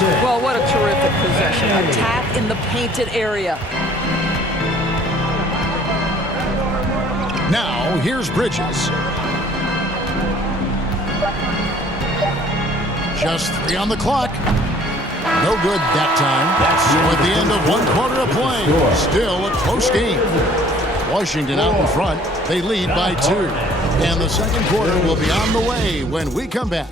Well, what a terrific possession. Attack in the painted area. Now, here's Bridges. Just 3 on the clock. No good that time. So at the end of 1 quarter of play, still a close game. Washington out in front. They lead by 2. And the second quarter will be on the way when we come back.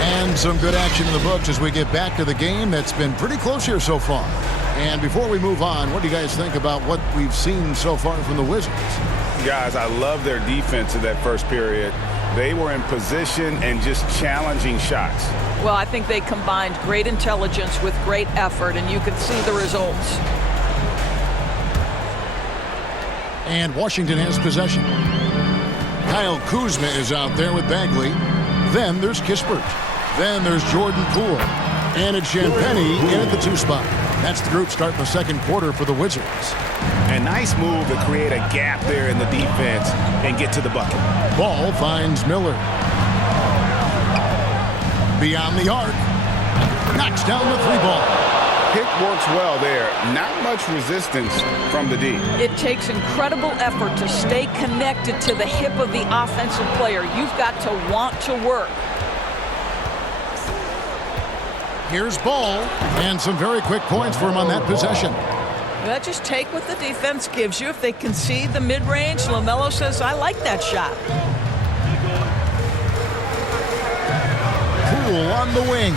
And some good action in the books as we get back to the game that's been pretty close here so far. And before we move on, what do you guys think about what we've seen so far from the Wizards? Guys, I love their defense in that first period. They were in position and just challenging shots. Well, I think they combined great intelligence with great effort, and you can see the results. And Washington has possession. Kyle Kuzma is out there with Bagley. Then there's Kispert. Then there's Jordan Poole. And it's Champagnie in at the 2 spot. That's the group starting the second quarter for the Wizards. A nice move to create a gap there in the defense and get to the bucket. Ball finds Miller. Beyond the arc. Knocks down the 3-ball. Pick works well there. Not much resistance from the D. It takes incredible effort to stay connected to the hip of the offensive player. You've got to want to work. Here's Ball, and some very quick points for him on that possession. Well, just take what the defense gives you. If they concede the mid-range, LaMelo says, I like that shot. Poole on the wing.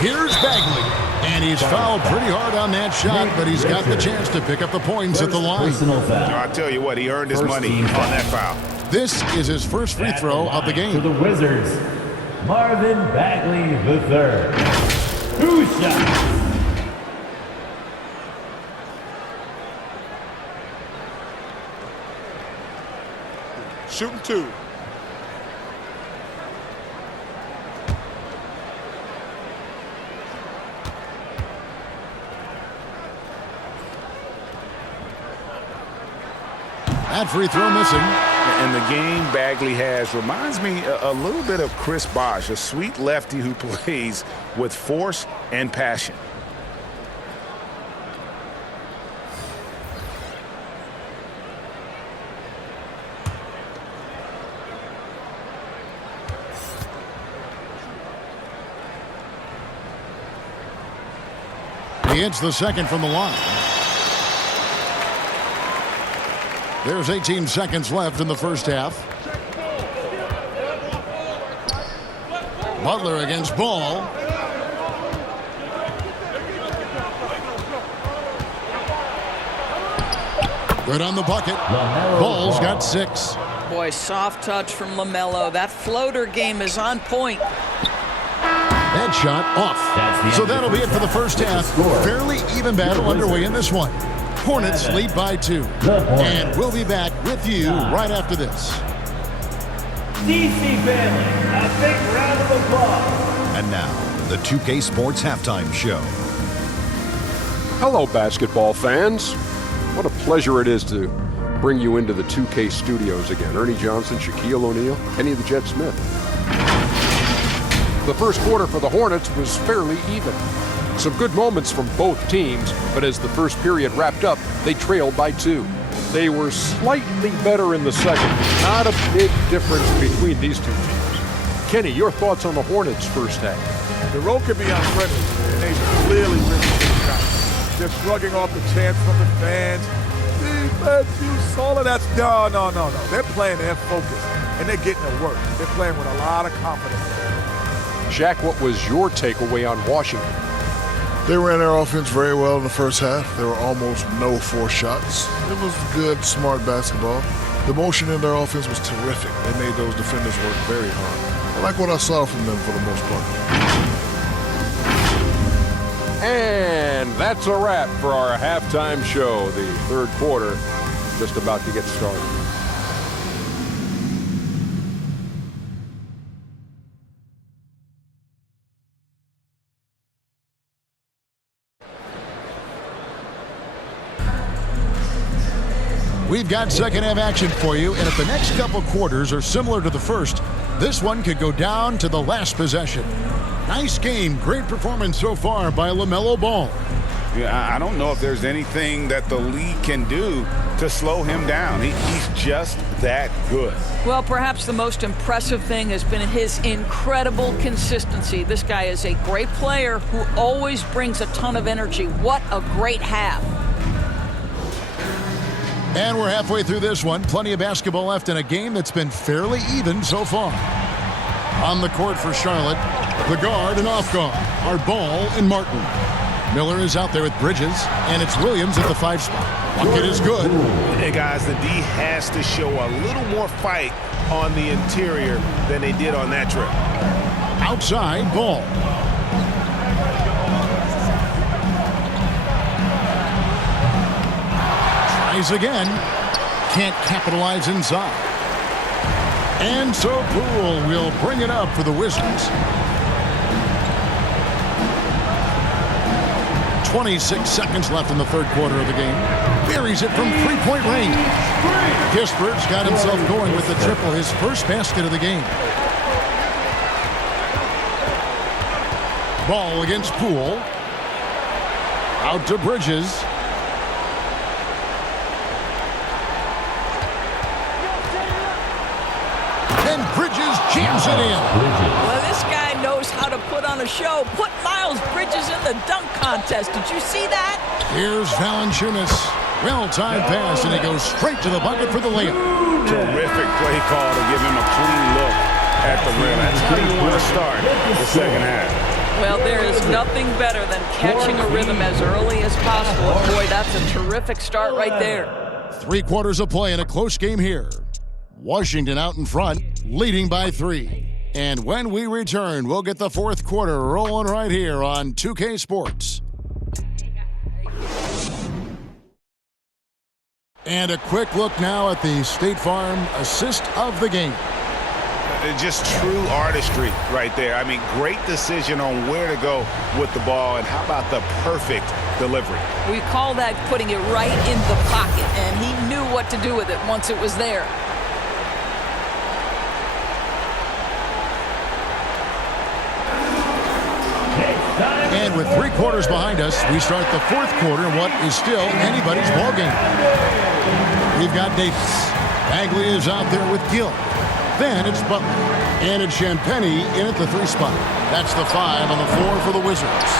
Here's Bagley. And he's fouled pretty hard on that shot, but he's got the chance to pick up the points at the line. I'll tell you what, he earned his money on that foul. This is his first free throw of the game. For the Wizards, Marvin Bagley III. 2 shots. Shooting 2. That free throw missing. And the game Bagley has reminds me a little bit of Chris Bosh, a sweet lefty who plays with force and passion. He hits the second from the line. There's 18 seconds left in the first half. Butler against Ball. Good on the bucket. Ball's got 6. Boy, soft touch from LaMelo. That floater game is on point. That shot off. So that'll be it for the first half. Fairly even battle underway in this one. Hornets lead by 2. And we'll be back with you right after this. DC family, a big round of applause. And now, the 2K Sports Halftime Show. Hello, basketball fans. What a pleasure it is to bring you into the 2K studios again. Ernie Johnson, Shaquille O'Neal, Kenny the Jet Smith. The first quarter for the Hornets was fairly even. Some good moments from both teams, but as the first period wrapped up, they trailed by 2. They were slightly better in the second. Not a big difference between these two teams. Kenny, your thoughts on the Hornets' first half? The road can be unfriendly, and they clearly really they're shrugging off the chants from the fans. Defense, all of that's no. They're playing their focus, and they're getting it work. They're playing with a lot of confidence. Shaq, what was your takeaway on Washington? They ran their offense very well in the first half. There were almost no forced shots. It was good, smart basketball. The motion in their offense was terrific. They made those defenders work very hard. I like what I saw from them for the most part. And that's a wrap for our halftime show. The third quarter just about to get started. We've got second half action for you, and if the next couple quarters are similar to the first, this one could go down to the last possession. Nice game. Great performance so far by LaMelo Ball. Yeah, I don't know if there's anything that the league can do to slow him down. He's just that good. Well, perhaps the most impressive thing has been his incredible consistency. This guy is a great player who always brings a ton of energy. What a great half. And we're halfway through this one. Plenty of basketball left in a game that's been fairly even so far. On the court for Charlotte, the guard and off guard are Ball and Martin. Miller is out there with Bridges, and it's Williams at the 5 spot. Bucket is good. Hey, guys, the D has to show a little more fight on the interior than they did on that trip. Outside, Ball. Tries again. Can't capitalize inside. And so Poole will bring it up for the Wizards. 26 seconds left in the third quarter of the game. Buries it from three-point range. Kispert's got himself going with the triple, his first basket of the game. Ball against Poole. Out to Bridges. And Bridges jams it in. Well, this guy knows how to put on a show. Put Miles Bridges in the dunk contest. Did you see that? Here's Valanciunas. Well-timed pass, and he goes straight to the bucket for the layup. Terrific play call to give him a clean look at the rim. That's how you want to start the second half. Well, there is nothing better than catching a rhythm as early as possible. Boy, that's a terrific start right there. 3 quarters of play in a close game here. Washington out in front, leading by 3. And when we return, we'll get the fourth quarter rolling right here on 2K Sports. And a quick look now at the State Farm assist of the game. Just true artistry right there. I mean, great decision on where to go with the ball, and how about the perfect delivery? We call that putting it right in the pocket, and he knew what to do with it once it was there. And with 3 quarters behind us, we start the fourth quarter in what is still anybody's ball game. We've got Davis. Bagley is out there with Gill. Then it's Butler. And it's Champagnie in at the 3 spot. That's the 5 on the floor for the Wizards.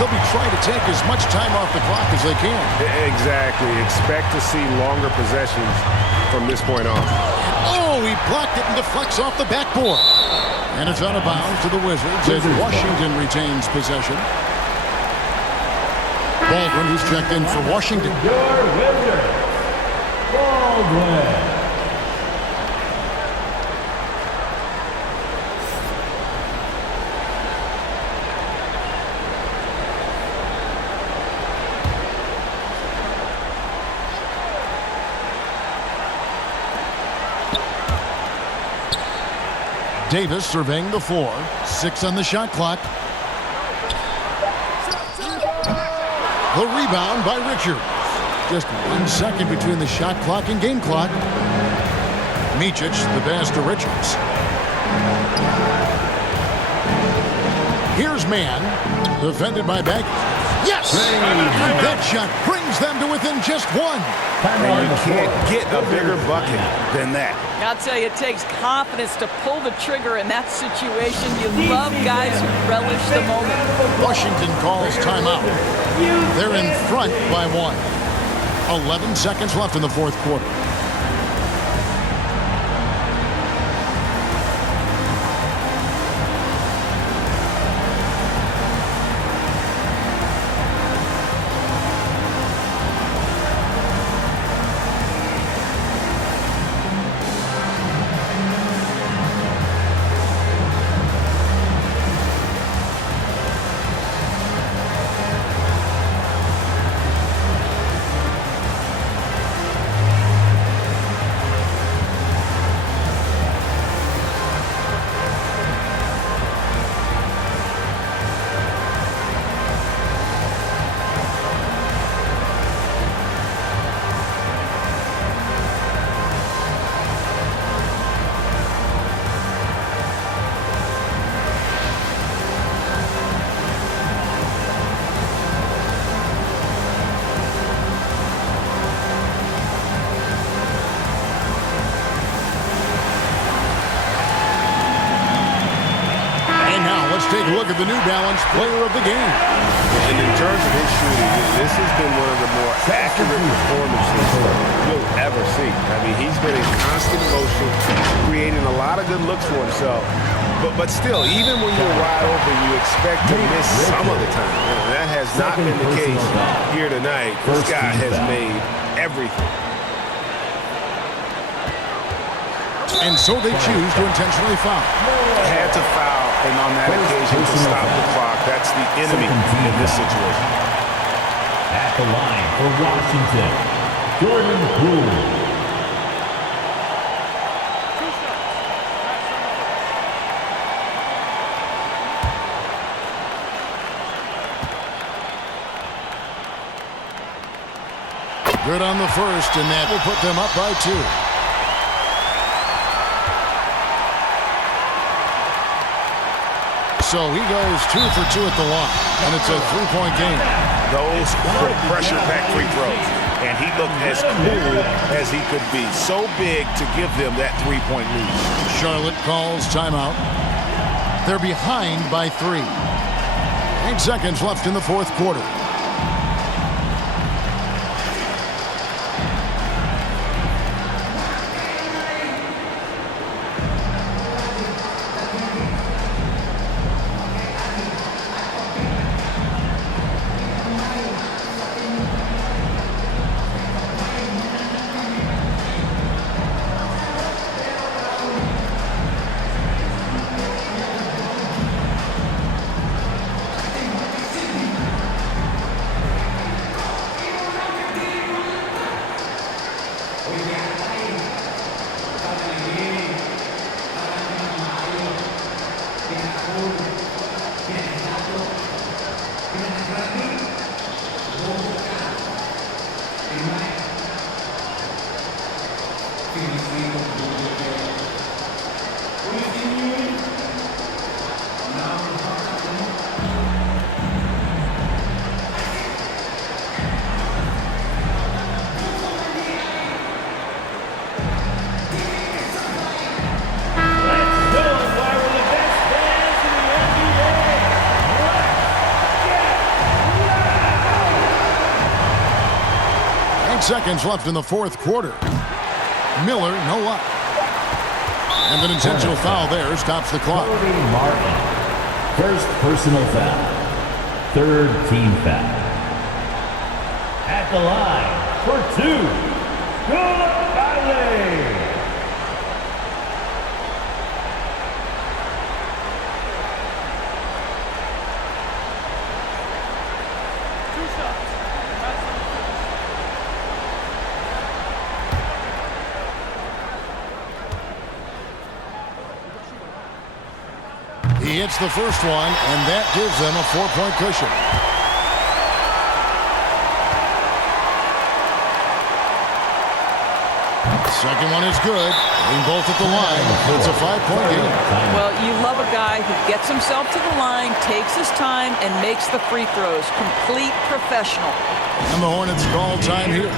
They'll be trying to take as much time off the clock as they can. Exactly. Expect to see longer possessions from this point on. Oh, he blocked it and deflects off the backboard. And it's out of bounds to the Wizards as Washington retains possession. Baldwin, who's checked in for Washington. Your Wizards, Baldwin. Davis surveying the floor. 6 on the shot clock. The rebound by Richards. Just 1 second between the shot clock and game clock. Micic, the pass to Richards. Here's Mann. Defended by Bagley. Yes! That shot brings them to within just 1. And you can't get a bigger bucket than that. I'll tell you, it takes confidence to pull the trigger in that situation. You love guys who relish the moment. Washington calls timeout. They're in front by 1. 11 seconds left in the fourth quarter. at the New Balance Player of the Game. And in terms of his shooting, this has been one of the more accurate performances you'll ever see. I mean, he's been in constant motion, creating a lot of good looks for himself. But still, even when you're wide open, you expect to miss some of the time. And that has not been the case here tonight. This guy has made everything. And so they choose to intentionally foul. Had to foul, and on that occasion to stop the clock. That's the enemy in this situation. At the line for Washington, Jordan Poole. Good on the first, and that will put them up by 2. So he goes 2 for 2 at the line, and it's a 3-point game. Those pressure-packed free throws. And he looked as cool as he could be. So big to give them that 3-point lead. Charlotte calls timeout. They're behind by 3. 8 seconds left in the fourth quarter. Seconds left in the fourth quarter. Miller, no luck. And an intentional foul there stops the clock. Martin, first personal foul. Third team foul. At the line for 2. Good. He hits the first one, and that gives them a 4-point cushion. Second one is good. Hitting both at the line. It's a 5-point game. Well, you love a guy who gets himself to the line, takes his time, and makes the free throws. Complete professional. And the Hornets call time here.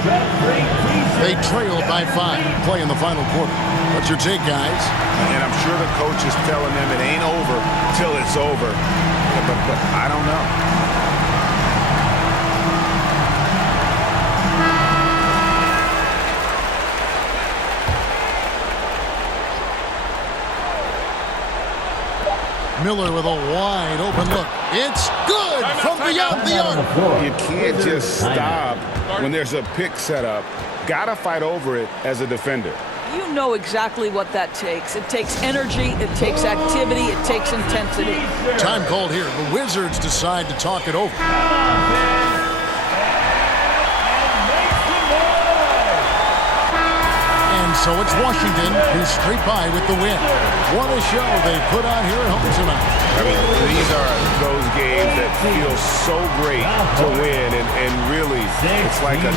They trail by 5. Play in the final quarter. What's your take, guys? And I'm sure the coach is telling them it ain't over till it's over. But I don't know. Miller with a wide open look. It's good from beyond the arc. You can't just stop when there's a pick set up. Gotta fight over it as a defender. You know exactly what that takes. It takes energy, it takes activity, it takes intensity. Time called here. The Wizards decide to talk it over. So it's Washington who scrape by with the win. What a show they put on here at home tonight. I mean, these are those games that feel so great to win, and really, it's like a